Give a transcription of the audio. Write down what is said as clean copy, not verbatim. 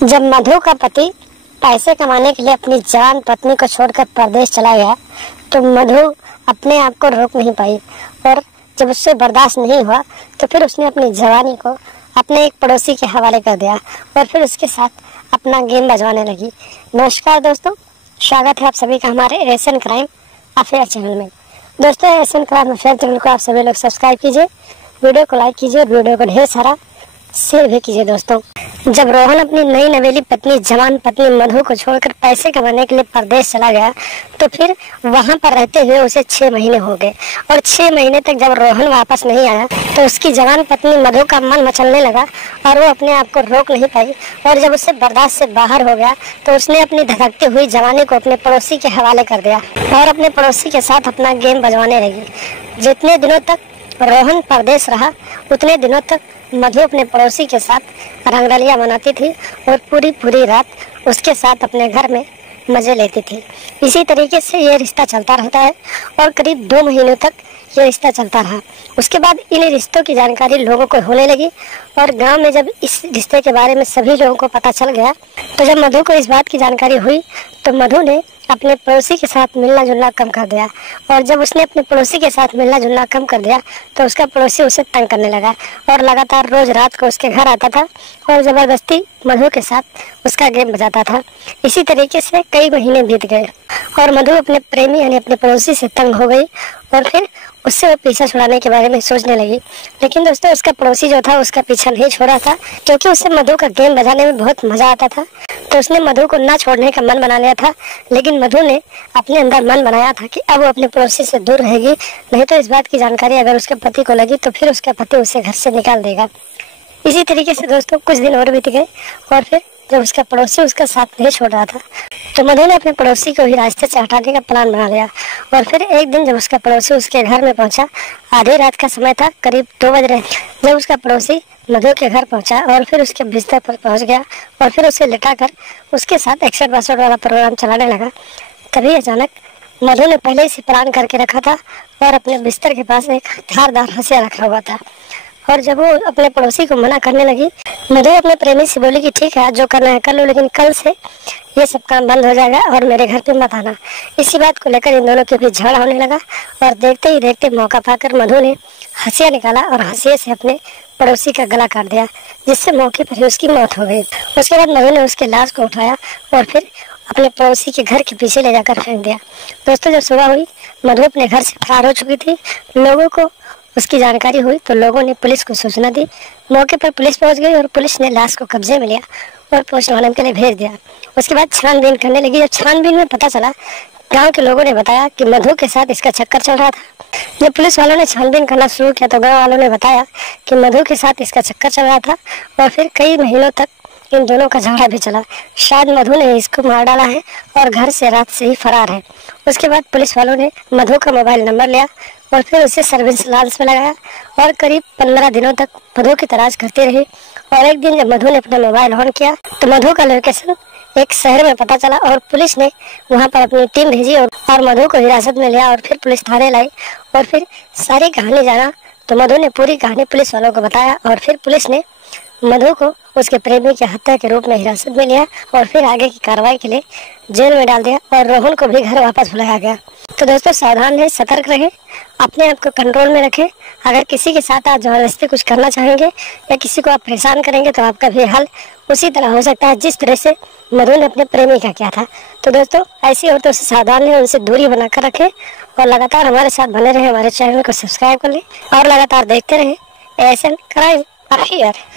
जब मधु का पति पैसे कमाने के लिए अपनी जवान पत्नी को छोड़कर परदेश चला गया तो मधु अपने आप को रोक नहीं पाई और जब उससे बर्दाश्त नहीं हुआ तो फिर उसने अपनी जवानी को अपने एक पड़ोसी के हवाले कर दिया और फिर उसके साथ अपना गेम बजवाने लगी। नमस्कार दोस्तों, स्वागत है आप सभी का हमारे एशियन क्राइम अफेयर चैनल में। दोस्तों, एशियन क्राइम अफेयर चैनल को आप सभी लोग सब्सक्राइब कीजिए, वीडियो को लाइक कीजिए और वीडियो को ढेर सारा शेयर भी कीजिए। दोस्तों, जब रोहन अपनी नई नवेली पत्नी जवान पत्नी मधु को छोड़कर पैसे कमाने के लिए परदेश चला गया तो फिर वहां पर रहते हुए उसे 6 महीने हो गए और 6 महीने तक जब रोहन वापस नहीं आया तो उसकी जवान पत्नी मधु का मन मचलने लगा और वो अपने आप को रोक नहीं पाई और जब उससे बर्दाश्त से बाहर हो गया तो उसने अपनी धधकती हुई जवानी को अपने पड़ोसी के हवाले कर दिया और अपने पड़ोसी के साथ अपना गेम बजवाने लगी। जितने दिनों तक रोहन परदेश रहा उतने दिनों तक मधु अपने पड़ोसी के साथ रंगरलियां मनाती थी और पूरी रात उसके साथ अपने घर में मजे लेती थी। इसी तरीके से ये रिश्ता चलता रहता है और करीब 2 महीनों तक ये रिश्ता चलता रहा। उसके बाद इन रिश्तों की जानकारी लोगों को होने लगी और गांव में जब इस रिश्ते के बारे में सभी लोगों को पता चल गया तो जब मधु को इस बात की जानकारी हुई तो मधु ने अपने पड़ोसी के साथ मिलना जुलना कम कर दिया और जब उसने अपने पड़ोसी के साथ मिलना जुलना कम कर दिया तो उसका पड़ोसी उसे तंग करने लगा और लगातार रोज रात को उसके घर आता था और ज़बरदस्ती मधु के साथ उसका गेम बजाता था। इसी तरीके से कई महीने बीत गए और मधु अपने प्रेमी यानी अपने पड़ोसी से तंग हो गई और फिर उससे वो पीछा छुड़ाने के बारे में सोचने लगी। लेकिन दोस्तों, उसका पड़ोसी जो था उसका पीछा नहीं छोड़ा था क्योंकि उसे मधु का गेम बजाने में बहुत मजा आता था। तो उसने मधु को ना छोड़ने का मन बना लिया था, लेकिन मधु ने अपने अंदर मन बनाया था कि अब वो अपने पड़ोसी से दूर रहेगी, नहीं तो इस बात की जानकारी अगर उसके पति को लगी तो फिर उसका पति उसे घर से निकाल देगा। इसी तरीके से दोस्तों कुछ दिन और बीत गए और फिर जब उसका पड़ोसी उसका साथ नहीं छोड़ रहा था तो मधु ने अपने पड़ोसी को ही रास्ते से हटाने का प्लान बना लिया। और फिर एक दिन जब उसका पड़ोसी उसके घर में पहुंचा, आधी रात का समय था, करीब 2 बज रहे, जब उसका पड़ोसी मधु के घर पहुंचा और फिर उसके बिस्तर पर पहुंच गया और फिर उसे लिटाकर उसके साथ एक्सट पासवर्ड वाला प्रोग्राम चलाने लगा, तभी अचानक मधु ने पहले से प्लान करके रखा था और अपने बिस्तर के पास एक धारदार हंसिया रखा हुआ था। और जब वो अपने पड़ोसी को मना करने लगी, मधु अपने प्रेमी से बोली कि ठीक है, आज जो करना है कर लो, लेकिन कल से ये सब काम बंद हो जाएगा और मेरे घर पे मत आना। इसी बात को लेकर इन दोनों के बीच झगड़ा होने लगा और देखते ही देखते मौका पाकर मधु ने हंसिया निकाला और हंसिये से अपने पड़ोसी का गला काट दिया, जिससे मौके पर ही उसकी मौत हो गई। उसके बाद मधु ने उसके लाश को उठाया और फिर अपने पड़ोसी के घर के पीछे ले जाकर फेंक दिया। दोस्तों, जब सुबह हुई मधु अपने घर से फरार हो चुकी थी। लोगों को उसकी जानकारी हुई तो लोगों ने पुलिस को सूचना दी। मौके पर पुलिस पहुंच गई और पुलिस ने लाश को कब्जे में लिया और पोस्टमार्टम के लिए भेज दिया। उसके बाद छानबीन करने लगी। जब छानबीन में पता चला, गांव के लोगों ने बताया कि मधु के साथ इसका चक्कर चल रहा था। जब पुलिस वालों ने छानबीन करना शुरू किया तो गाँव वालों ने बताया कि मधु के साथ इसका चक्कर चल रहा था और फिर कई महीनों तक इन दोनों का झगड़ा भी चला। शायद मधु ने इसको मार डाला है और घर से रात से ही फरार है। उसके बाद पुलिस वालों ने मधु का मोबाइल नंबर लिया और फिर उसे सर्विलांस में लगाया और करीब 15 दिनों तक मधु की तलाश करती रही। और एक दिन जब मधु ने अपना मोबाइल ऑन किया तो मधु का लोकेशन एक शहर में पता चला और पुलिस ने वहां पर अपनी टीम भेजी और मधु को हिरासत में लिया और फिर पुलिस थाने लाई और फिर सारी कहानी जाना तो मधु ने पूरी कहानी पुलिस वालों को बताया और फिर पुलिस ने मधु को उसके प्रेमी की हत्या के रूप में हिरासत में लिया और फिर आगे की कार्रवाई के लिए जेल में डाल दिया और रोहन को भी घर वापस बुलाया गया। तो दोस्तों, सावधान रहें, सतर्क रहें, अपने आप को कंट्रोल में रखें। अगर किसी के साथ आप जबरदस्ती कुछ करना चाहेंगे या किसी को आप परेशान करेंगे तो आपका भी हल उसी तरह हो सकता है जिस तरह से मधु ने अपने प्रेमी का किया था। तो दोस्तों, ऐसी औरतों से सावधान रहें, उनसे दूरी बनाकर रखें और लगातार हमारे साथ बने रहें। हमारे चैनल को सब्सक्राइब कर लें और लगातार देखते रहें एशियन क्राइम अफेयर।